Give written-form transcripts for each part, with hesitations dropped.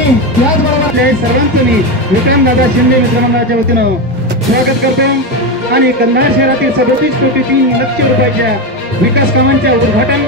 आणि त्याचबरोबर सर्वांचं मी विक्रमदादा शिंदे मित्रमंडळाच्या वतीनं स्वागत करतो आणि कंधार शहरातील 37,03,00,000 रुपयाच्या विकास कामांचे उद्घाटन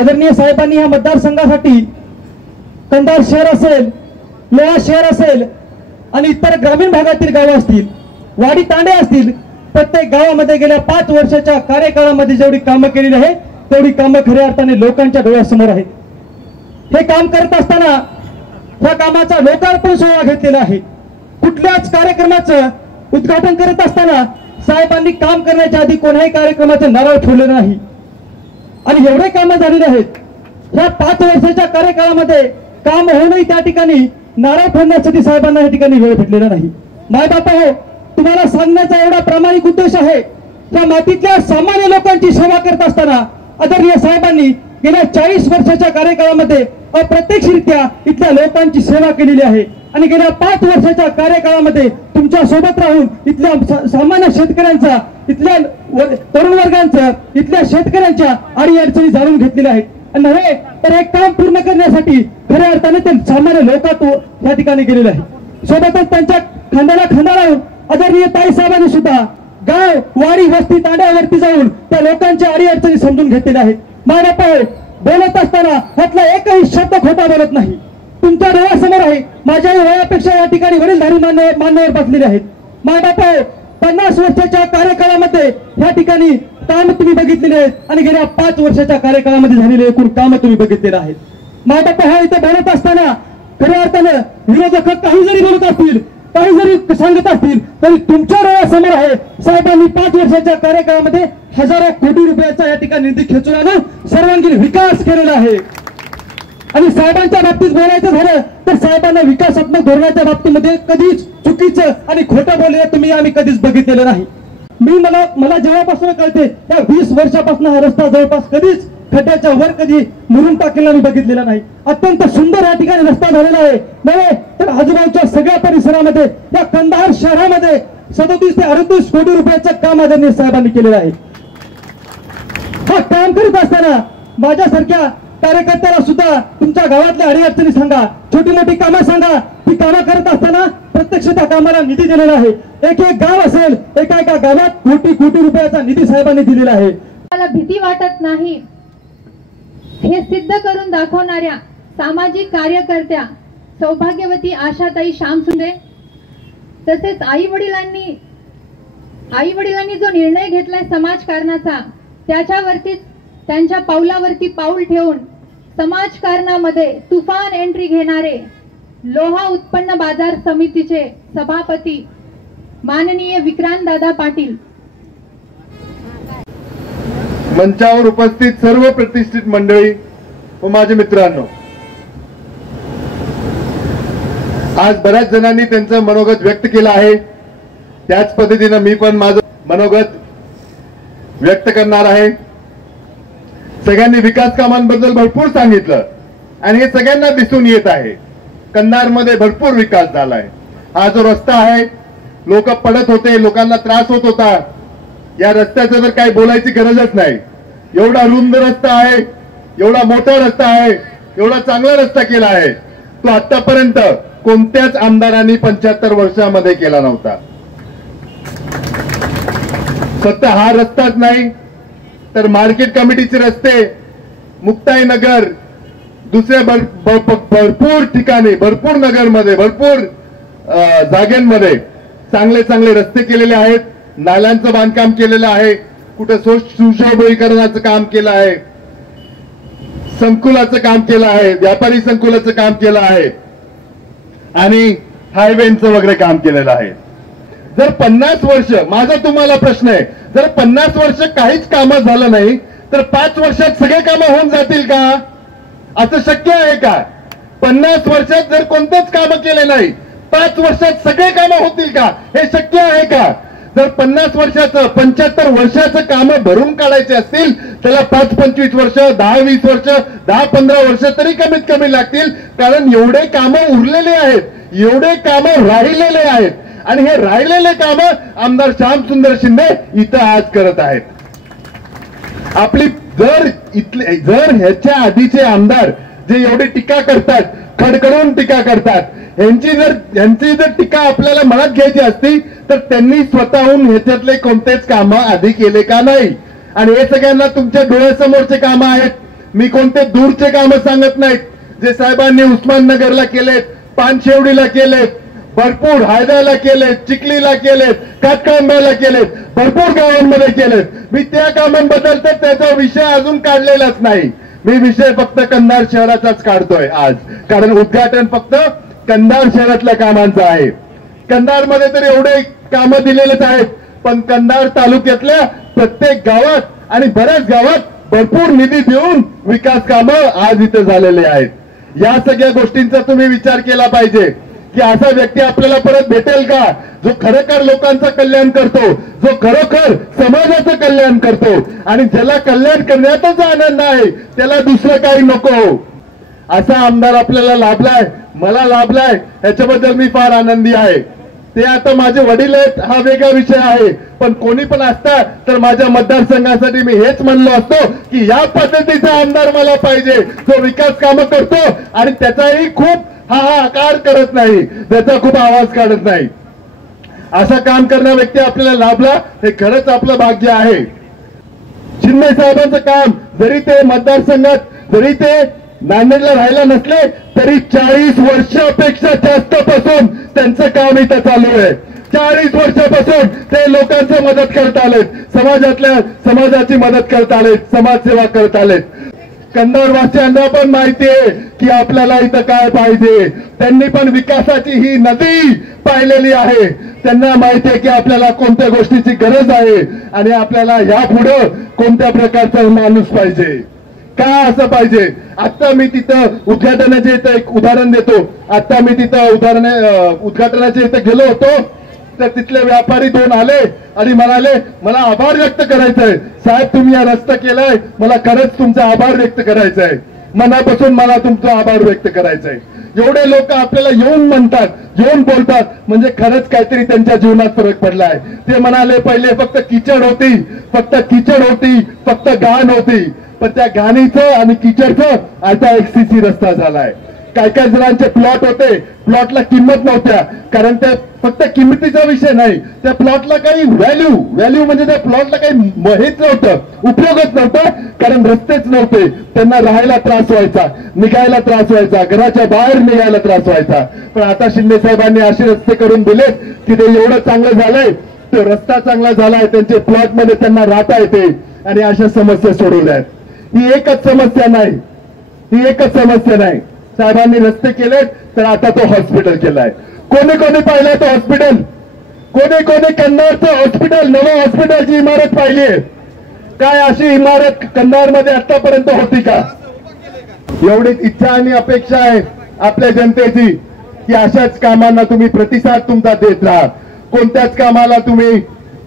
आदरणीय साहेबांनी या मतदारसंघासाठी कंधार शहर असेल, लोहा शहर असेल आणि इतर ग्रामीण भागातील गावं असतील, वाडी तांडे असतील, प्रत्येक गावामध्ये गेल्या 5 वर्षाच्या कार्यकाळामध्ये जेवढी कामं केलेली आहे तेवढी कामं खऱ्या अर्थाने लोकांच्या डोळ्यासमोर आहेत. हे काम करत असताना या कामाचा लोकार्पण सोहळा घेतलेला आहे. कुठल्याच कार्यक्रमाचं उद्घाटन करत असताना साहेबांनी काम करण्याच्या आधी कोणाही कार्यक्रमाचं नारळ ठेवलेलं नाही आणि एवढे कामं झालेले आहेत. या 5 वर्षाच्या कार्यकाळामध्ये काम होऊनही त्या ठिकाणी नारळ फोडण्यासाठी साहेबांना या ठिकाणी वेळ भेटलेला नाही. मायबापा हो, तुम्हाला सांगण्याचा एवढा प्रामाणिक उद्देश आहे. या मातीतल्या सामान्य लोकांची सेवा करत असताना आदरणीय साहेबांनी गेल्या 40 वर्षाच्या कार्यकाळामध्ये अप्रत्यक्षरित्या इथल्या लोकांची सेवा केलेली आहे आणि गेल्या 5 वर्षाच्या कार्यकाळामध्ये तुमच्या सोबत राहून इथल्या सामान्य शेतकऱ्यांचा, इथल्या तरुण वर्गांचा, इथल्या शेतकऱ्यांच्या अडीअडचणी जाणून घेतलेल्या आहेत. आणि नव्हे तर एक काम पूर्ण करण्यासाठी खऱ्या अर्थाने ते सामान्य लोकात या ठिकाणी गेलेले आहे. सोबतच त्यांच्या खांद्याला खांदा लावून आदरणीय ताई साहेबांनी सुद्धा गाव, वाडी, वस्ती, तांड्यावरती जाऊन त्या लोकांच्या अडीअडचणी समजून घेतलेल्या आहेत. मायबापा बोलत असताना त्यातला एकही शब्द खोटा बोलत नाही. तुमच्या डोळ्यासमोर आहे. माझ्या वयापेक्षा या ठिकाणी वडीलधारी मान्यवर बसलेले आहेत. मायबापा 50 वर्षाच्या कार्यकाळामध्ये या ठिकाणी काम तुम्ही बघितलेले आहेत आणि गेल्या 5 वर्षाच्या कार्यकाळामध्ये झालेले एकूण काम तुम्ही बघितलेले आहेत. मायबापा हा इथे बोलत असताना खऱ्या अर्थानं विरोधक काही जरी बोलत असतील, काही जरी सांगत असतील तरी तुमच्या डोळ्यासमोर आहे. साहेबांनी 5 वर्षाच्या कार्यकाळामध्ये हजारो कोटी रुपयाचा या ठिकाणी निधी खेचून आणून सर्वांगीण विकास केलेला आहे. आणि साहेबांच्या बाबतीत बोलायचं झालं तर साहेबांना विकासात्मक धोरणाच्या बाबतीमध्ये कधीच चुकीचं आणि खोटं बोललेलं आम्ही कधीच बघितलेलं नाही. मला जेव्हापासून कळते त्या 20 वर्षापासून हा रस्ता जवळपास कधीच खड्ड्याच्या वर कधी मुरून टाकलेला मी बघितलेला नाही. अत्यंत सुंदर या ठिकाणी रस्ता झालेला आहे. नव्हे तर आजूबाजूच्या सगळ्या परिसरामध्ये या कंधार शहरामध्ये 37 ते 38 कोटी रुपयाचं काम आदरणीय साहेबांनी केलेलं आहे. हा काम करत असताना माझ्यासारख्या कार्यकर्त्याला सुद्धा तुमच्या गावातल्या अडीअडचणी सांगा, छोटी मोठी कामं सांगा. ही कामं करत असताना प्रत्यक्ष त्या कामाला निधी दिलेला आहे. एक गाव असेल, एका गावात कोटी कोटी रुपयाचा निधी साहेबांनी दिलेला आहे. मला भीती वाटत नाही हे सिद्ध करून दाखवणाऱ्या सामाजिक कार्यकर्त्या सौभाग्यवती आशाताई श्यामसुंदे, तसेच आई वडिलांनी जो निर्णय घेतलाय समाजकारणाचा त्याच्यावरतीच त्यांच्या पावलावरती पाऊल ठेवून समाजकारणामध्ये तुफान एंट्री घेणारे लोहा उत्पन्न बाजार समितीचे सभापती माननीय विक्रांतदादा पाटील, मंचावर उपस्थित सर्व प्रतिष्ठित मंडळी व माझे मित्रांनो, आज बऱ्याच जणांनी त्यांचं मनोगत व्यक्त केलं आहे. त्याच पद्धतीनं मी पण माझं मनोगत व्यक्त करणार आहे. सगळ्यांनी विकास कामांबद्दल भरपूर सांगितलं आणि हे सगळ्यांना दिसून येत आहे. कंधारमध्ये भरपूर विकास झालाय. हा जो रस्ता आहे, लोक पडत होते, लोकांना त्रास होत होता. या रस्त्याचं तर काही बोलायची गरजच नाही. एवढा रुंद रस्ता आहे, एवढा मोठा रस्ता आहे, एवढा चांगला रस्ता केला आहे, तो आतापर्यंत कोणत्याच आमदारांनी 75 वर्षामध्ये केला नव्हता. फक्त हा रस्ताच नाही तर मार्केट कमिटीचे रस्ते मुक्ताईनगर, दुसऱ्या भरपूर ठिकाणी, भरपूर नगरमध्ये, भरपूर जागेंमध्ये चांगले चांगले रस्ते केलेले आहेत, नाल्यांचं बांधकाम केलेलं आहे, कुठं सुशोभीकरणाचं काम केलं आहे, संकुलाचं काम केलं आहे, व्यापारी संकुलाचं काम केलं आहे आणि हायवेचं वगैरे काम केलेलं आहे. जर 50 वर्ष, माझा तुम्हाला प्रश्न आहे, जर 50 वर्ष काहीच कामं झालं नाही तर 5 वर्षात सगळे कामं होऊन जातील का? असं शक्य आहे का? 50 वर्षात जर कोणतेच कामं केले नाही 5 वर्षात सगळे कामं होतील का? हे शक्य आहे का? जर 50 वर्षाचं 75 वर्षाचं कामं भरून काढायचे असतील त्याला 5-25 वर्ष, 10-20 वर्ष, 10-15 वर्ष तरी कमीत कमी लागतील. कारण एवढे कामं उरलेले आहेत, एवढे कामं राहिलेले आहेत आणि हे राहिलेले कामं आमदार श्यामसुंदर शिंदे इथं आज करत आहेत. आपली जर ह्याच्या आधीचे आमदार जे एवढी टीका करतात, खडखडून टीका करतात, यांची जर टीका आपल्याला मनात घ्यायची असती तर त्यांनी स्वतःहून ह्याच्यातले कोणतेच कामं आधी केले का नाही? आणि हे सगळ्यांना तुमच्या डोळ्यासमोरचे कामं आहेत. मी कोणते दूरचे कामं सांगत नाहीत. जे साहेबांनी उस्माननगरला केलेत, पानशेवडीला केलेत, भरपूर हायद्याला केलेत, चिखलीला केलेत, काटकांब्याला केलेत, भरपूर गावांमध्ये केलेत. मी त्या कामांबद्दल तर त्याचा विषय अजून काढलेलाच नाही. मी विषय फक्त कंधार शहराचाच काढतोय आज, कारण उद्घाटन फक्त कंधार शहरातल्या कामांचं आहे. कंधारमध्ये तर एवढे कामं दिलेलेच आहेत, पण कंधार तालुक्यातल्या प्रत्येक गावात आणि बऱ्याच गावात भरपूर निधी देऊन विकास कामं आज इथे झालेले आहेत. या सगळ्या गोष्टींचा तुम्ही विचार केला पाहिजे की असा व्यक्ती आपल्याला परत भेटेल का जो खरोखर लोकांचं कल्याण करतो, जो खरोखर समाजाचं कल्याण करतो आणि ज्याला कल्याण करण्यातच आनंद आहे, त्याला दुसरं काही नको. असा आमदार आपल्याला लाभलाय, मला लाभलाय, ह्याच्याबद्दल मी फार आनंदी आहे. ते आता माझे वडील आहेत हा वेगळा विषय आहे, पण कोणी पण असता तर माझ्या मतदारसंघासाठी मी हेच म्हणलो असतो की या पद्धतीचा आमदार मला पाहिजे, जो विकास कामं करतो आणि त्याचाही खूप हाहाकार करत नाही, त्याचा खूप आवाज काढत नाही. असा काम करणारा व्यक्ती आपल्याला लाभला, हे खरंच आपलं भाग्य आहे. शिंदे साहेबांचं काम जरी ते मतदारसंघात, जरी ते नांदेडला राहायला नसले तरी 40 वर्षापेक्षा जास्त पासून त्यांचं काम इथं चालू आहे. 40 वर्षापासून ते लोकांची मदत करत आलेत, समाजाची मदत करत आलेत, समाजसेवा करत आलेत. कंधारवासियांना पण माहिती आहे की आपल्याला इथं काय पाहिजे. त्यांनी पण विकासाची ही नदी पाहिलेली आहे. त्यांना माहिती आहे की आपल्याला कोणत्या गोष्टीची गरज आहे आणि आपल्याला यापुढे कोणत्या प्रकारचा माणूस पाहिजे, काय असं पाहिजे. आता मी तिथं उद्घाटनाचे इथं एक उदाहरण देतो. आता मी तिथं उद्घाटनाच्या इथं गेलो होतो तर तिथले व्यापारी 2 आले आणि म्हणाले मला आभार व्यक्त करायचंय साहेब, तुम्ही हा रस्ता केलाय, मला खरंच तुमचा आभार व्यक्त करायचा आहे, मनापासून मला तुमचा आभार व्यक्त करायचा आहे. एवढे लोक आपल्याला येऊन म्हणतात, येऊन बोलतात, म्हणजे खरंच काहीतरी त्यांच्या जीवनात फरक पडलाय. ते म्हणाले पहिले फक्त किचड होती, फक्त घाण होती, पण त्या घाणीचं आणि किचडचं आता एक सीसी रस्ता झालाय. काही जणांचे प्लॉट होते, प्लॉटला किंमत नव्हत्या, कारण त्या फक्त किंमतीचा विषय नाही, त्या प्लॉटला काही व्हॅल्यू म्हणजे त्या प्लॉटला काही हेच नव्हतं, उपयोगच नव्हता, कारण रस्तेच नव्हते. त्यांना राहायला त्रास व्हायचा, निघायला त्रास व्हायचा, घराच्या बाहेर निघायला त्रास व्हायचा. पण आता शिंदे साहेबांनी असे रस्ते करून दिलेत की ते एवढं चांगलं झालंय, तो रस्ता चांगला झालाय, त्यांचे प्लॉट मध्ये त्यांना राहता येते आणि अशा समस्या सोडवल्या आहेत. ही एकच समस्या नाही, साहेबांनी रस्ते केलेत तर आता तो हॉस्पिटल केलाय. कोणी पाहिलाय तो हॉस्पिटल? कोणी कंधारचं हॉस्पिटल, नवं हॉस्पिटलची इमारत पाहिली आहे? काय अशी इमारत कंधारमध्ये आतापर्यंत होती का? एवढीच इच्छा आणि अपेक्षा आहे आपल्या जनतेची की अशाच कामांना तुम्ही प्रतिसाद तुमचा देत राहा. कोणत्याच कामाला तुम्ही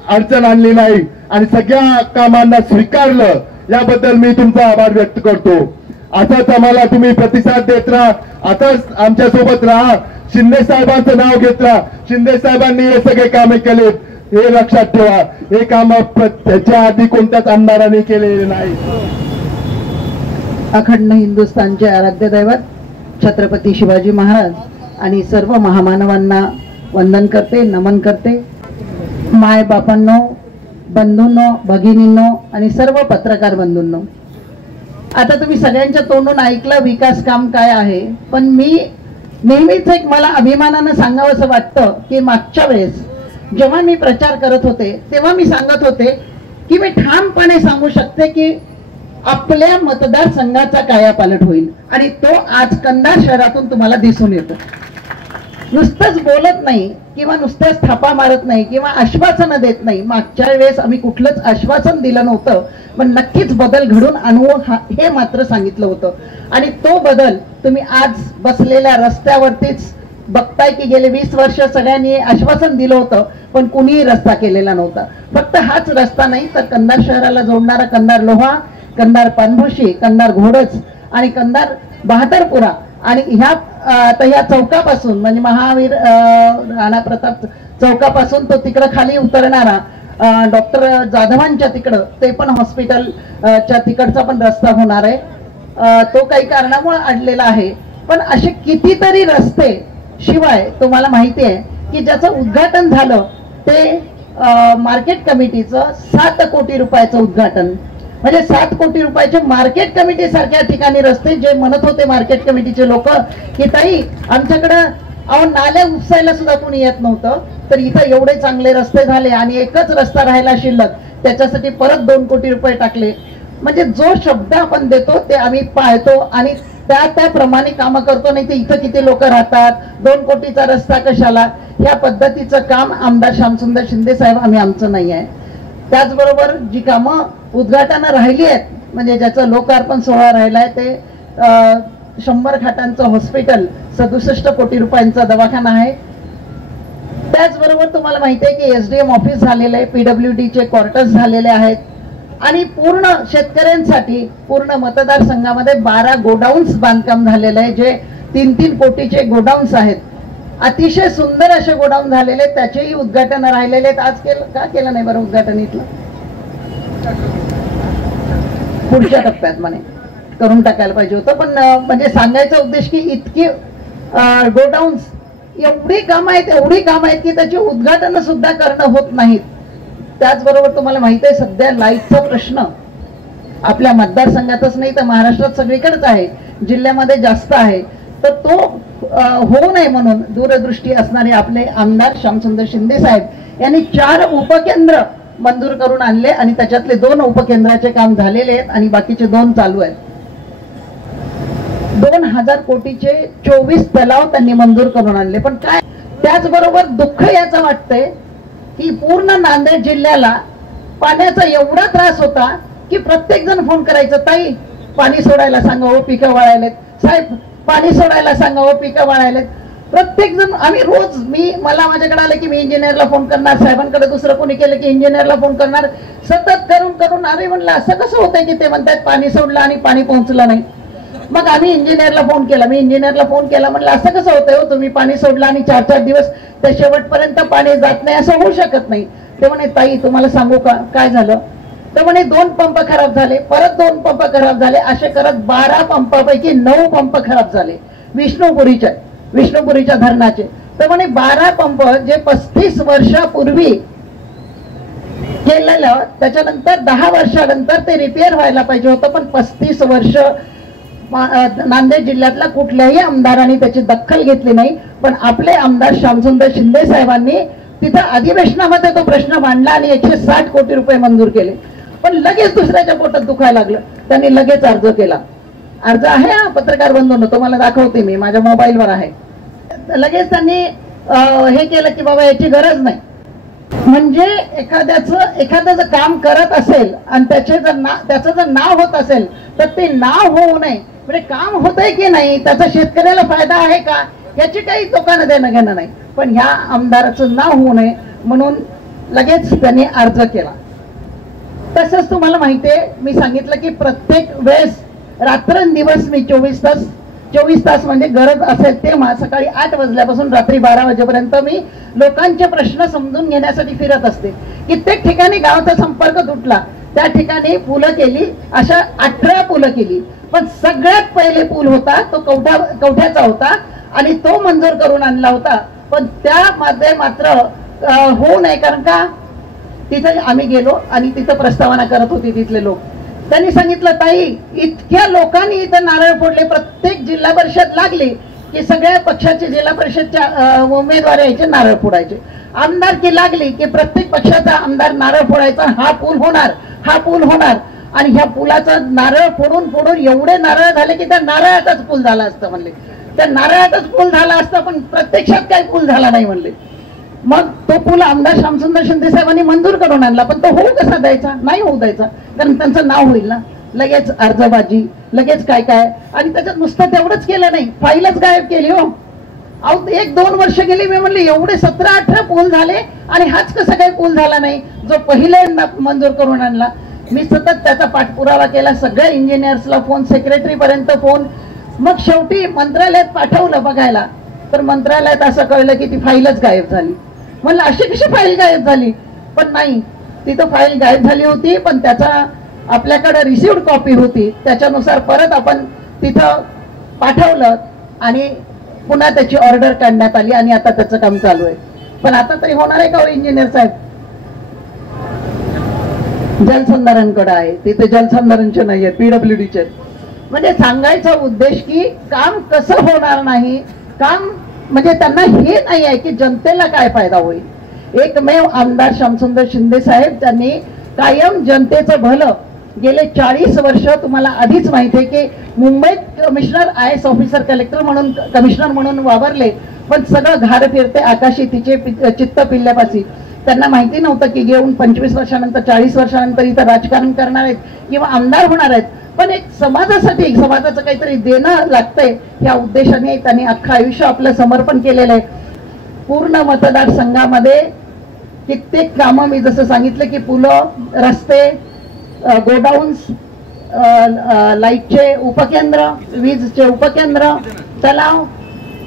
अडचण आणली नाही आणि सगळ्या कामांना स्वीकारलं, याबद्दल मी तुमचा आभार व्यक्त करतो. असाच आम्हाला तुम्ही प्रतिसाद देत राहा, आताच आमच्या सोबत राहा, शिंदे साहेबांचं नाव घेत राहा. शिंदे साहेबांनी हे सगळे कामे केलेत हे लक्षात ठेवा. हे काम त्याच्या आधी कोणत्याच आमदारांनी केलेले नाही. अखंड हिंदुस्थानचे आराध्य दैवत छत्रपती शिवाजी महाराज आणि सर्व महामानवांना वंदन करते, नमन करते. माय बापांनो, बंधूंनो, भगिनींनो आणि सर्व पत्रकार बंधूंनो, आता तुम्ही सगळ्यांच्या तोंडून ऐकलं विकास काम काय आहे, पण मी नेहमीच एक मला अभिमानानं सांगावंसं वाटतं की मागच्या वेळेस जेव्हा मी प्रचार करत होते तेव्हा मी सांगत होते की मी ठामपणे सांगू शकते की आपल्या मतदारसंघाचा कायापालट होईल, आणि तो आज कंधार शहरातून तुम्हाला दिसून येतो. नुसतंच बोलत नाही किंवा नुसतंच थापा मारत नाही किंवा आश्वासनं देत नाही. मागच्या वेळेस आम्ही कुठलंच आश्वासन दिलं नव्हतं, पण नक्कीच बदल घडून आणू हे मात्र सांगितलं होतं. आणि तो बदल तुम्ही आज बसलेल्या रस्त्यावरतीच बघताय की गेले 20 वर्ष सगळ्यांनी आश्वासन दिलं होतं, पण कुणीही रस्ता केलेला नव्हता. फक्त हाच रस्ता नाही तर कंधार शहराला जोडणारा कंधार लोहा, कंधार पानभुशी, कंधार घोडच आणि कंधार बहादरपुरा, आणि ह्या चौकापासून म्हणजे महावीर राणा प्रताप चौकापासून तो तिकडं खाली उतरणारा डॉक्टर जाधवांच्या तिकडं ते पण हॉस्पिटलच्या तिकडचा पण रस्ता होणार आहे. तो काही कारणामुळे अडलेला आहे. पण असे कितीतरी रस्ते शिवाय तुम्हाला माहिती आहे की ज्याचं उद्घाटन झालं ते मार्केट कमिटीचं 7 कोटी रुपयाचं उद्घाटन, म्हणजे 7 कोटी रुपयाचे मार्केट कमिटी सारख्या ठिकाणी रस्ते. जे म्हणत होते मार्केट कमिटीचे लोक की ताई आमच्याकडं नाल्या उपसायला सुद्धा कोणी येत नव्हतं, तर इथं एवढे चांगले रस्ते झाले आणि एकच रस्ता राहिला शिल्लक, त्याच्यासाठी परत 2 कोटी रुपये टाकले. म्हणजे जो शब्द आपण देतो ते आम्ही पाळतो आणि त्याप्रमाणे कामं करतो. नाही तर इथं किती लोक राहतात, 2 कोटीचा रस्ता कशाला, या पद्धतीचं काम आमदार श्यामसुंदर शिंदे साहेब आम्ही आमचं नाही आहे. त्याचबरोबर जी कामं उद्घाटनं राहिली आहेत, म्हणजे ज्याचं लोकार्पण सोहळा राहिलाय ते 100 खाटांचं हॉस्पिटल, 67 कोटी रुपयांचा दवाखाना आहे. त्याचबरोबर तुम्हाला माहिती आहे की SDM ऑफिस झालेलं आहे, PWDचे क्वार्टर्स झालेले आहेत, आणि पूर्ण शेतकऱ्यांसाठी पूर्ण मतदारसंघामध्ये 12 गोडाऊन्स बांधकाम झालेलं आहे, जे 3-3 कोटीचे गोडाऊन्स आहेत. अतिशय सुंदर असे गोडाऊन झालेले, त्याचेही उद्घाटन राहिलेले आहेत. आज का केलं नाही बरं उद्घाटन? इथलं पुढच्या टप्प्यात म्हणे करून टाकायला पाहिजे होतं. पण म्हणजे सांगायचा उद्देश की इतकी गोडाऊन्स एवढी कामं आहेत की त्याची उद्घाटन सुद्धा करणं होत नाहीत. त्याचबरोबर तुम्हाला माहिती आहे सध्या लाईटचा प्रश्न आपल्या मतदारसंघातच नाही तर महाराष्ट्रात सगळीकडेच आहे, जिल्ह्यामध्ये जास्त आहे. तर तो होऊ नये म्हणून दूरदृष्टी असणारे आपले आमदार श्यामसुंदर शिंदे साहेब यांनी 4 उपकेंद्र मंजूर करून आणले, आणि त्याच्यातले 2 उपकेंद्राचे काम झालेले आहेत आणि बाकीचे 2 चालू आहेत. 2000 कोटीचे 24 तलाव त्यांनी मंजूर करून आणले. पण काय, त्याचबरोबर दुःख याचं वाटतंय की पूर्ण नांदेड जिल्ह्याला पाण्याचा एवढा त्रास होता की प्रत्येक जण फोन करायचं, ताई पाणी सोडायला सांगा हो, पिकं वाळायलेत, साहेब पाणी सोडायला सांगा हो, पिकं वाळायलेत. प्रत्येक जण आम्ही रोज मला माझ्याकडे आलं की मी इंजिनियरला फोन करणार, साहेबांकडे दुसरं कोणी केलं की इंजिनियरला फोन करणार, सतत करून अरे म्हणलं असं कसं होतंय की ते म्हणतात पाणी सोडलं आणि पाणी पोहोचलं नाही. मग आम्ही इंजिनियरला फोन केला, म्हणलं असं कसं होतंय हो, तुम्ही पाणी सोडलं आणि 4-4 दिवस त्या शेवटपर्यंत पाणी जात नाही, असं होऊ शकत नाही. ते म्हणे ताई तुम्हाला सांगू का काय झालं, तर म्हणे 2 पंप खराब झाले, परत 2 पंप खराब झाले, असे करत 12 पंपापैकी 9 पंप खराब झाले विष्णुपुरीच्या धरणाचे. तर म्हणे 12 पंप जे 35 वर्षापूर्वी केलेलं, त्याच्यानंतर 10 वर्षानंतर ते रिपेअर व्हायला पाहिजे होतं, पण 35 वर्ष नांदेड जिल्ह्यातल्या कुठल्याही आमदारांनी त्याची दखल घेतली नाही. पण आपले आमदार श्यामसुंदर शिंदे साहेबांनी तिथं अधिवेशनामध्ये तो प्रश्न मांडला आणि 160 कोटी रुपये मंजूर केले. पण लगेच दुसऱ्याच्या पोटात दुखायला लागलं, त्यांनी लगेच अर्ज केला. अर्ज आहे हा पत्रकार बंधूंनो, तुम्हाला दाखवते मी, माझ्या मोबाईलवर आहे. लगेच त्यांनी हे केलं की बाबा याची गरज नाही. म्हणजे एखाद्याचं काम करत असेल आणि त्याचं जर नाव होत असेल तर ते नाव होऊ नये, म्हणजे काम होतंय की नाही, त्याचा शेतकऱ्याला फायदा आहे का याची काही लोकांना देणं घेणं नाही. पण ह्या आमदाराचं नाव होऊ नये म्हणून लगेच त्यांनी अर्ज केला. तसंच तुम्हाला माहितीये मी सांगितलं की प्रत्येक वेळेस रात्रंदिवस मी 24 तास म्हणजे गरज असेल तेव्हा सकाळी 8 वाजल्यापासून रात्री 12 वाजेपर्यंत मी लोकांचे प्रश्न समजून घेण्यासाठी फिरत असते. कित्येक ठिकाणी गावाचा संपर्क तुटला, त्या ठिकाणी पुलं केली, अशा 18 पुलं केली. पण सगळ्यात पहिले पूल होता तो कवठ्याचा होता आणि तो मंजूर करून आणला होता. पण त्यामध्ये मात्र होऊ नये, कारण का तिथे आम्ही गेलो आणि तिथं प्रस्तावना करत होती तिथले लोक त्यांनी सांगितलं, ताई इतक्या लोकांनी इथं नारळ फोडले, प्रत्येक जिल्हा परिषद लागली की सगळ्या पक्षाचे जिल्हा परिषदच्या उमेदवार यायचे नारळ फोडायचे, आमदारकी लागली की प्रत्येक पक्षाचा आमदार नारळ फोडायचा, हा पूल होणार, हा पूल होणार. आणि ह्या पुलाचा नारळ फोडून फोडून एवढे नारळ झाले की त्या नारळाचाच पूल झाला असतं म्हणले, त्या नारळाचाच पूल झाला असता, पण प्रत्यक्षात काही पूल झाला नाही म्हणले. मग तो पूल आमदार श्यामसुंदर शिंदे साहेबांनी मंजूर करून आणला, पण तो होऊ कसा द्यायचा, नाही होऊ द्यायचा, कारण त्यांचं नाव होईल ना, लगेच अर्जबाजी, लगेच काय काय. आणि त्याच्यात नुसतं तेवढंच केलं नाही, फाईलच गायब केली हो. अहो 1-2 वर्ष गेली, मी म्हणले एवढे 17-18 पूल झाले आणि हाच कसा काही पूल झाला नाही जो पहिल्यांदा मंजूर करून आणला. मी सतत त्याचा पाठपुरावा केला, सगळ्या इंजिनियर्सला फोन, सेक्रेटरी पर्यंत फोन. मग शेवटी मंत्रालयात पाठवलं बघायला, तर मंत्रालयात असं कळलं की ती फाईलच गायब झाली. म्हणलं अशी कशी फाईल गायब झाली, पण नाही, तिथं फाईल गायब झाली होती, पण त्याचा आपल्याकडे रिसिव्ड कॉपी होती, त्याच्यानुसार परत आपण तिथं पाठवलं आणि पुन्हा त्याची ऑर्डर काढण्यात आली आणि आता त्याचं काम चालू आहे. पण आता तरी होणार आहे का इंजिनियर साहेब? जलसंधारणकडे आहे, तिथे जलसंधारणचे नाहीये, PWDचे. म्हणजे सांगायचा उद्देश की काम कसं होणार नाही, काम म्हणजे त्यांना हे नाही आहे की जनतेला काय फायदा होईल. एकमेव आमदार श्यामसुंदर शिंदे साहेब, त्यांनी कायम जनतेचं भलं गेले 40 वर्ष, तुम्हाला आधीच माहिती आहे की मुंबईत कमिशनर, IAS ऑफिसर, कलेक्टर म्हणून, कमिशनर म्हणून वावरले, पण सगळं घार फिरते आकाशी तिचे चित्त पिल्ल्यापाशी. त्यांना माहिती नव्हतं की घेऊन 25 वर्षानंतर 40 वर्षानंतर इथं राजकारण करणार आहेत किंवा आमदार होणार आहेत, पण एक समाजासाठी, समाजाचं काहीतरी देणं लागतंय या उद्देशाने त्यांनी अख्खं आयुष्य आपलं समर्पण केलेलं आहे. पूर्ण मतदारसंघामध्ये कित्येक कामं, मी जसं सांगितलं की पुलं, रस्ते, गोडाऊन्स, लाईटचे उपकेंद्र, वीजचे उपकेंद्र, तलाव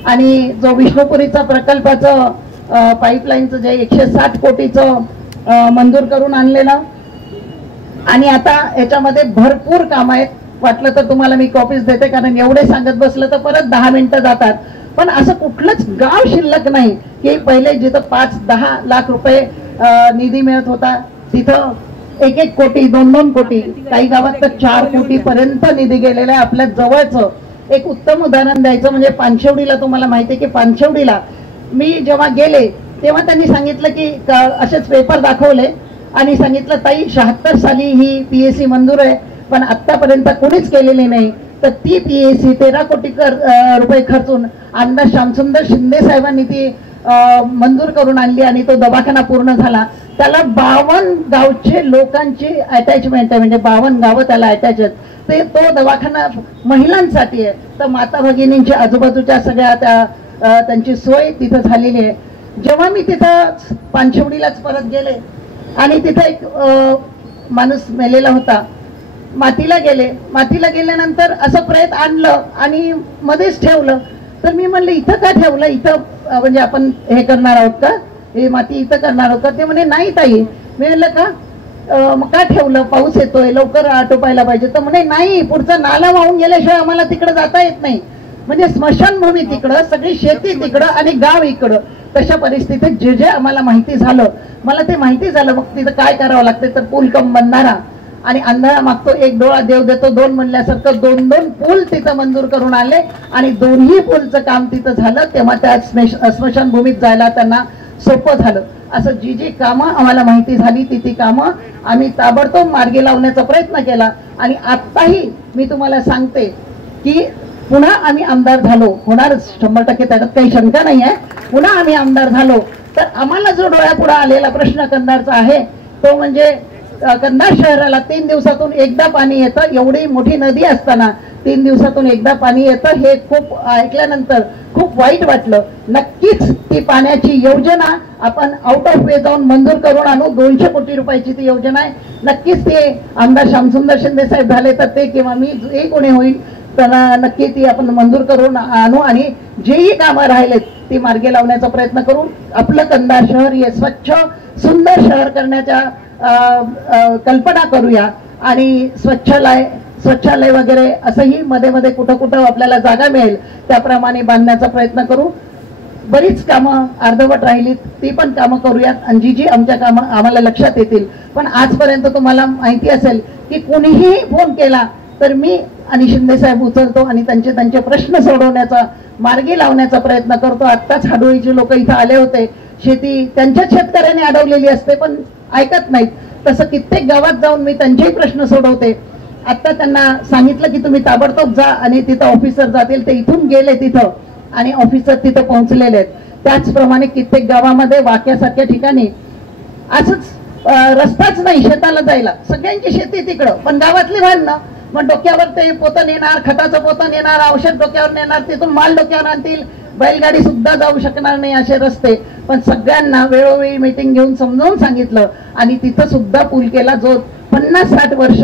आणि जो विष्णुपुरीचा प्रकल्पाचं पाईपलाईनचं जे 160 कोटीचं मंजूर करून आणलेलं. आणि आता याच्यामध्ये भरपूर काम आहेत, वाटलं तर तुम्हाला मी कॉपीज देते, कारण एवढे सांगत बसलं तर परत 10 मिनिटं जातात. पण असं कुठलंच गाव शिल्लक नाही की पहिले जिथं 5-10 लाख रुपये निधी मिळत होता तिथं 1-1 कोटी, 2-2 कोटी, काही गावात तर 4 कोटी पर्यंत निधी गेलेला आहे. आपल्या जवळचं एक उत्तम उदाहरण द्यायचं म्हणजे पानशेवडीला. तुम्हाला माहिती आहे की पानशेवडीला मी जेव्हा गेले तेव्हा त्यांनी सांगितलं की असेच पेपर दाखवले आणि सांगितलं, ताई 76 साली ही PAC मंजूर आहे, पण आतापर्यंत कोणीच केलेली नाही. तर ती PAC 13 कोटी रुपये खर्चून आमदार श्यामसुंदर शिंदे साहेबांनी ती मंजूर करून आणली आणि तो दवाखाना पूर्ण झाला. त्याला 52 गावचे लोकांची अटॅचमेंट आहे, म्हणजे 52 गावं त्याला अटॅच आहेत. ते तो दवाखाना महिलांसाठी आहे. तर माता भगिनींची आजूबाजूच्या सगळ्या त्यांची सोय तिथं झालेली आहे. जेव्हा मी तिथं पानशेवडीलाच परत गेले आणि तिथं एक माणूस मेलेला होता, मातीला गेल्यानंतर असं प्रेत आणलं आणि मध्येच ठेवलं. तर मी म्हणलं इथं का ठेवलं, इथं म्हणजे आपण हे करणार आहोत का, हे माती इथं करणार आहोत का? ते म्हणे नाही ताई. मी म्हणलं का ठेवलं, पाऊस येतोय, लवकर आटोपायला पाहिजे. तर म्हणे नाही, पुढचा नाला वाहून गेल्याशिवाय आम्हाला तिकडे जाता येत नाही. म्हणजे स्मशानभूमी तिकडं, सगळी शेती तिकडं आणि गाव इकडं. तशा परिस्थितीत जे आम्हाला माहिती झालं, मला ते माहिती झालं. मग तिथं काय करावं लागतं, तर पूल कम बनणारा आणि अंधारा मागतो एक डोळा देव देतो 2 म्हणल्यासारखं 2-2 पूल तिथं मंजूर करून आले आणि दोन्ही पूलचं काम तिथं झालं. तेव्हा त्या स्मशानभूमीत जायला त्यांना सोपं झालं. असं जी कामं आम्हाला माहिती झाली ती कामं आम्ही ताबडतोब मार्गी लावण्याचा प्रयत्न केला. आणि आत्ताही मी तुम्हाला सांगते की पुन्हा आम्ही आमदार झालो, होणारच 100%, त्याच्यात काही शंका नाही आहे. पुन्हा आम्ही आमदार झालो तर आम्हाला जो डोळ्यापुढे आलेला प्रश्न कंधारचा आहे तो म्हणजे कंधार शहराला 3 दिवसातून एकदा पाणी येतं. एवढी मोठी नदी असताना 3 दिवसातून एकदा पाणी येतं, हे खूप ऐकल्यानंतर खूप वाईट वाटलं. नक्कीच ती पाण्याची योजना आपण आउट ऑफ वे जाऊन मंजूर करून आणू. 200 कोटी रुपयाची ती योजना आहे. नक्कीच ते आमदार श्यामसुंदर शिंदे साहेब झाले तर ते किंवा मी जे कोणी होईल तर नक्की ती आपण मंजूर करून आणू आणि जेही कामं राहिलेत ती मार्गी लावण्याचा प्रयत्न करू. आपलं कंधार शहर हे स्वच्छ सुंदर शहर करण्याच्या कल्पना करूया आणि स्वच्छालय वगैरे असंही मध्ये मध्ये कुठं कुठं आपल्याला जागा मिळेल त्याप्रमाणे बांधण्याचा प्रयत्न करू. बरीच कामं अर्धवट राहिलीत, ती पण कामं करूयात आणि जी जी आमच्या कामं आम्हाला लक्षात येतील. पण आजपर्यंत तुम्हाला माहिती असेल की कोणीही फोन केला तर मी आणि शिंदे साहेब उचलतो आणि त्यांचे प्रश्न सोडवण्याचा, मार्गी लावण्याचा प्रयत्न करतो. आत्ताच हाडोळीचे लोक इथं आले होते, शेती त्यांच्याच शेतकऱ्यांनी अडवलेली असते पण ऐकत नाहीत. तसं कित्येक गावात जाऊन मी त्यांचेही प्रश्न सोडवते. आता त्यांना सांगितलं की तुम्ही ताबडतोब जा आणि तिथं ऑफिसर जातील. ते इथून गेले तिथं आणि ऑफिसर तिथं पोहोचलेले आहेत. त्याचप्रमाणे कित्येक गावामध्ये वाक्यासारख्या ठिकाणी असंच रस्ताच नाही शेताला जायला, सगळ्यांची शेती तिकडं, पण गावातली भांडणं. मग डोक्यावर ते पोतं नेणार, खताचं पोतं नेणार, औषध डोक्यावर नेणार, तिथून माल डोक्यावर आणतील, बैलगाडी सुद्धा जाऊ शकणार नाही असे रस्ते. पण सगळ्यांना वेळोवेळी मीटिंग घेऊन समजावून सांगितलं आणि तिथं सुद्धा पूल केला. जो 50-60 वर्ष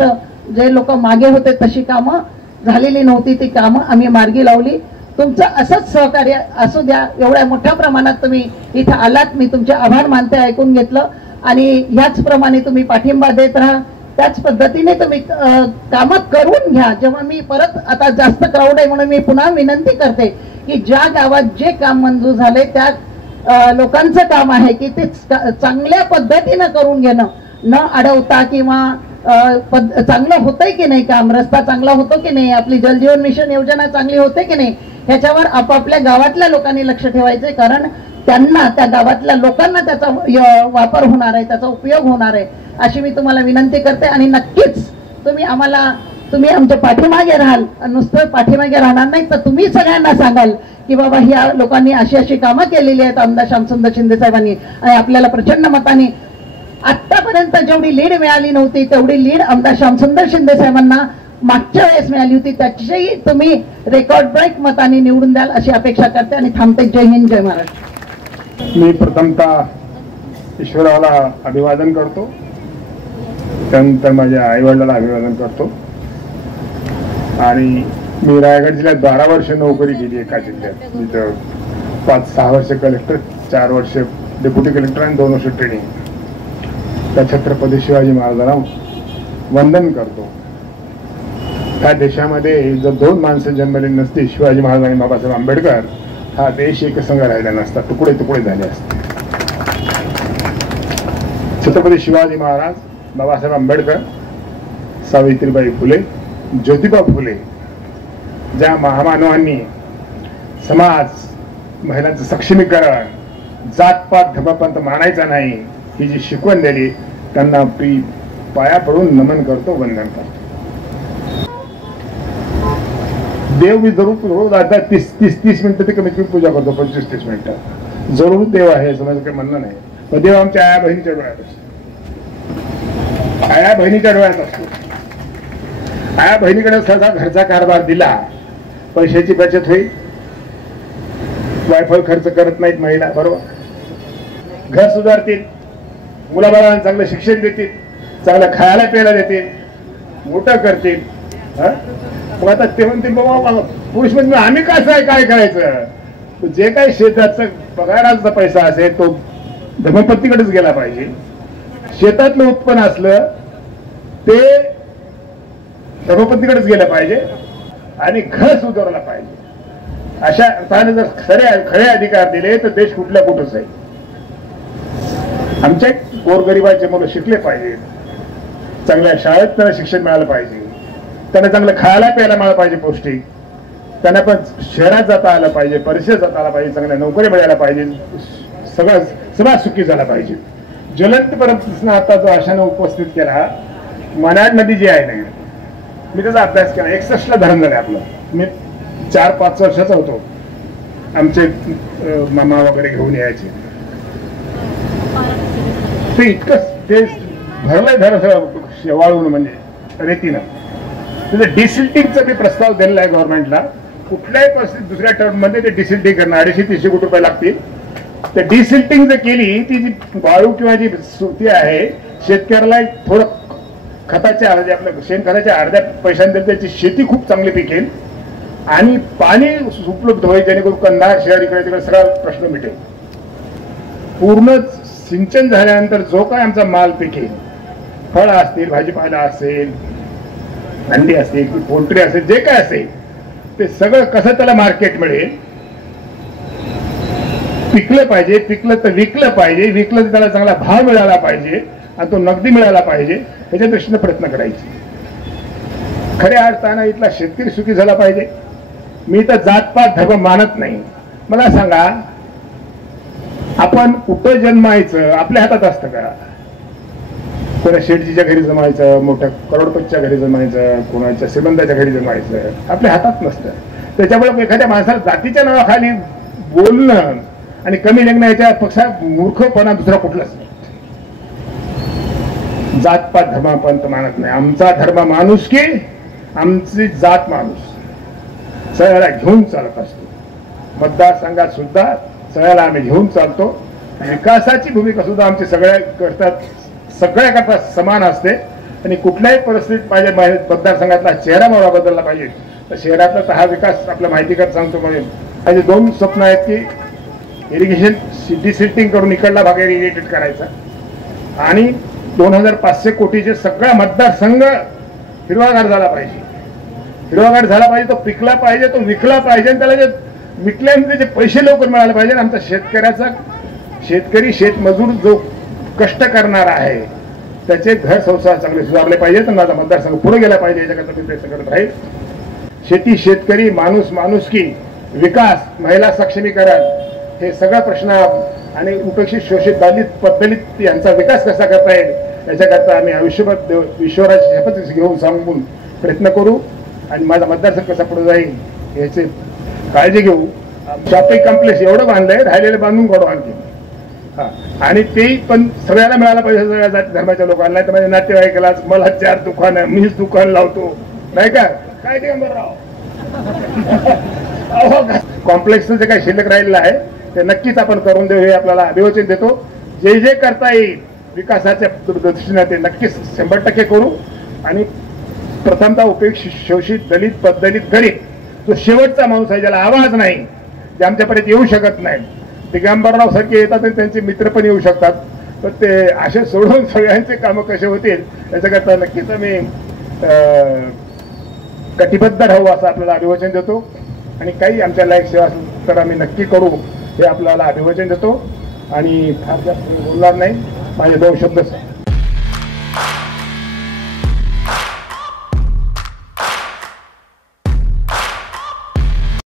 जे लोक मागे होते तशी कामं झालेली नव्हती, ती कामं आम्ही मार्गी लावली. तुमचं असंच सहकार्य असू द्या. एवढ्या मोठ्या प्रमाणात तुम्ही इथं आलात, मी तुमचे आभार मानते, ऐकून घेतलं आणि ह्याचप्रमाणे तुम्ही पाठिंबा देत राहा. त्याच पद्धतीने तुम्ही कामं करून घ्या. जेव्हा मी परत आता जास्त क्राऊड आहे म्हणून मी पुन्हा विनंती करते की ज्या गावात जे काम मंजूर झाले त्या लोकांचं काम आहे की ते चांगल्या पद्धतीनं करून घेणं, न अडवता किंवा चांगलं होतंय की नाही काम, रस्ता चांगला होतो की नाही, आपली जलजीवन मिशन योजना चांगली होते की नाही, ह्याच्यावर आपापल्या गावातल्या लोकांनी लक्ष ठेवायचंय. कारण त्यांना, त्या गावातल्या लोकांना त्याचा वापर होणार आहे, त्याचा उपयोग होणार आहे, अशी मी तुम्हाला विनंती करते. आणि नक्कीच तुम्ही आमच्या पाठीमागे राहाल. नुसतं पाठीमागे राहणार नाही तर तुम्ही सगळ्यांना सांगाल की बाबा ह्या लोकांनी अशी अशी कामं केलेली आहेत आमदार श्यामसुंदर शिंदे साहेबांनी आणि आपल्याला प्रचंड मताने आतापर्यंत जेवढी लीड मिळाली नव्हती तेवढी लीड आमदार श्यामसुंदर शिंदे साहेबांना मागच्या वेळेस मिळाली होती. त्याच्याही तुम्ही रेकॉर्ड ब्रेक मताने निवडून द्याल अशी अपेक्षा करते आणि थांबते. जय हिंद, जय महाराष्ट्र. मी प्रथमतः ईश्वराला अभिवादन करतो, त्यानंतर माझ्या आईवडिलाला अभिवादन करतो. आणि मी रायगड जिल्ह्यात 12 वर्ष नोकरी केली एका जिल्ह्यात. तिथं 5-6 वर्ष कलेक्टर, 4 वर्ष डेप्युटी कलेक्टर आणि 2 वर्ष ट्रेनिंग. त्या छत्रपती शिवाजी महाराजांना वंदन करतो. ह्या देशामध्ये जर 2 माणसं जन्मली नसती, शिवाजी महाराज आणि बाबासाहेब आंबेडकर, हा देश एकसंघ राहिला नसता, तुकडे तुकडे झाले असते. छत्रपती शिवाजी महाराज, बाबासाहेब आंबेडकर, सावित्रीबाई फुले, ज्योतिबा फुले, ज्या महामानवांनी समाज, महिलांचं सक्षमीकरण, जातपात धर्मपंथ मानायचा नाही ही जी शिकवण दिली, त्यांना मी पाया पडून नमन करतो, वंदन करतो. देव मी जरूर आता 30 मिनिटं ते कमीत कमी पूजा करतो, 25-30 मिनिटं. जरूर देव आहे असं माझं काही म्हणणं नाही. पण देव आमच्या आया बहिणीच्या डोळ्यात असतो, आया बहिणीच्या डोळ्यात असतो. आया बहिणीकडे सहसा घरचा कारभार दिला, पैशाची बचत होईल. वायफळ खर्च करत नाहीत महिला, बरोबर. घर सुधारतील, मुलाबाळांना चांगलं शिक्षण देतील, चांगलं खायला प्यायला देतील, मोठं करतील. मग आता ते म्हणते बाबा पुरुष म्हणजे आम्ही कसं आहे, काय करायचं. जे काही शेताचा पगाराचा पैसा असेल तो धर्मपत्नीकडेच गेला पाहिजे. शेतातलं उत्पन्न असलं ते धर्मपत्नीकडेच गेलं पाहिजे आणि घर सुधारला पाहिजे. अशा अर्थाने जर खरे अधिकार दिले तर देश कुठल्या कुठंच आहे. आमच्या गोरगरिबाचे मुलं शिकले पाहिजे, चांगल्या शाळेत त्यांना शिक्षण मिळालं पाहिजे, त्यांना चांगलं खायला प्यायला मिळालं पाहिजे पौष्टिक, त्यांना पण शहरात जाता आलं पाहिजे, परिसरात जाता आला पाहिजे, चांगल्या नोकरी मिळायला पाहिजे, सगळं समाज सुखी झाला पाहिजे. ज्वलंत परंपरेनं आता जो आशाने उपस्थित केला, मनाड नदी जी आहे ना, मी त्याचा अभ्यास केला. 61ला धरण झालं आपलं. मी 4-5 वर्षाचा होतो. आमचे मामा वगैरे घेऊन यायचे. ते इतकं ते भरलंय धरण शेवाळून, म्हणजे रेतीनं. त्याचं डिसिल्टिंगचा मी प्रस्ताव दिलेला आहे गव्हर्नमेंटला. कुठल्याही परिस्थितीत दुसऱ्या टर्म मध्ये ते डिसिल्टिंग करणं 250-300 कोटी रुपये लागतील. ते डिसिल्टिंग जर केली, ती जी वाळू किंवा जी सुती आहे, शेतकऱ्याला थोडं खताच्या आपल्या शेणखताच्या अर्ध्या पैशांनी त्याची शेती खूप चांगली पिकेल आणि पाणी उपलब्ध होईल, जेणेकरून कंधार शहर इकडे तिकडे सगळा प्रश्न मिटेल. पूर्ण सिंचन झाल्यानंतर जो काय आमचा माल पिकेल, फळ असतील, भाजीपाला असेल, अंडी असतील, पोल्ट्री असेल, जे काय असेल ते सगळं कसं त्याला मार्केट मिळेल पिकलं पाहिजे, पिकलं तर विकलं पाहिजे, विकलं तर त्याला चांगला भाव मिळाला पाहिजे आणि तो नगदी मिळाला पाहिजे, याच्या दृष्टीने प्रयत्न करायचे. खऱ्या अर्थानं इथला शेतकरी सुखी झाला पाहिजे. मी तर जातपात धर्म मानत नाही. मला सांगा, आपण कुठं जन्मायचं आपल्या हातात असतं का? कोणा शेठजीच्या घरी जमायचं, मोठ्या करोडपतीच्या घरी जमायचं, कोणाच्या श्रीमंताच्या घरी जमायचं आपल्या हातात नसतं. त्याच्यामुळे एखाद्या माणसाला जातीच्या नावाखाली बोलणं आणि कमी लेखणं याच्या पेक्षा मूर्खपणा दुसरा कुठलाच नाही. जातपात धर्म आपण तर मानत नाही. आमचा धर्म माणूस की आमची जात माणूस सगळ्याला घेऊन चालत असतो. मतदारसंघात सुद्धा सगळ्याला आम्ही घेऊन चालतो. विकासाची भूमिका सुद्धा आमची सगळ्याकरता समान असते आणि कुठल्याही परिस्थितीत माझ्या मतदारसंघातला चेहरा मला बदलला पाहिजे. तर शहरातला तर हा विकास आपल्या माहितीकर सांगतो. माझे 2 स्वप्न आहेत की इरिगेशन डिसिल्टिंग करून इकडला भाग इरिगेटेड करायचा आणि 2500 कोटीचे सगळा मतदारसंघ हिरवागार झाला पाहिजे. हिरवागार झाला पाहिजे, तो पिकला पाहिजे, तो विकला पाहिजे आणि त्याला जे विकल्यानंतर त्याचे पैसे लवकर मिळाले पाहिजे. आमचा शेतकरी शेतमजूर जो कष्ट करणार आहे त्याचे घर संसार चांगले सुधारले पाहिजेत आणि माझा मतदारसंघ पुढे गेला पाहिजे याच्याकरता मी प्रयत्न करत राहील. शेती, शेतकरी, माणूस-माणुसकी, विकास, महिला सक्षमीकरण हे सगळा प्रश्न आणि उपेक्षित, शोषित, दलित यांचा विकास कसा करता येईल याच्याकरता आम्ही आयुष्यभर ईश्वराची शपथ घेऊन सांगून प्रयत्न करू आणि माझा मतदारसंघ कसा पुढे जाईल याची काळजी घेऊ. शॉपिंग कॉम्प्लेक्स एवढं बांधलंय, राहिलेलं बांधून काढू आणखी. आणि ते पण सगळ्याला मिळायला पाहिजे, सगळ्या जाती धर्माच्या लोकांना. तर माझ्या नातेवाईकाला मला 4 दुकानं, मीच दुकान लावतो नाही का? काय दिगंबरराव कॉम्प्लेक्सचं जे काही शिल्लक राहिलेलं आहे ते नक्कीच आपण करून देऊ, हे आपल्याला अभिवचन देतो. जे जे करता येईल विकासाच्या दृष्टीने ते नक्कीच 100% करू. आणि प्रथमतः उपेक्षित, शोषित, दलित, पददलित, गरीब जो शेवटचा माणूस आहे, ज्याला आवाज नाही, जे आमच्यापर्यंत येऊ शकत नाही, दिगंबरराव सारखे येतात आणि त्यांचे मित्र पण येऊ शकतात. तर ते असे सोडून सगळ्यांचे कामं कसे होतील याच्याकरता नक्कीच आम्ही कटिबद्ध राहू असं आपल्याला अभिवचन देतो. आणि काही आमच्या लायक सेवा तर आम्ही नक्की करू हे आपल्याला अभिवचन देतो. आणि फार जास्त बोलणार नाही, माझे 2 शब्द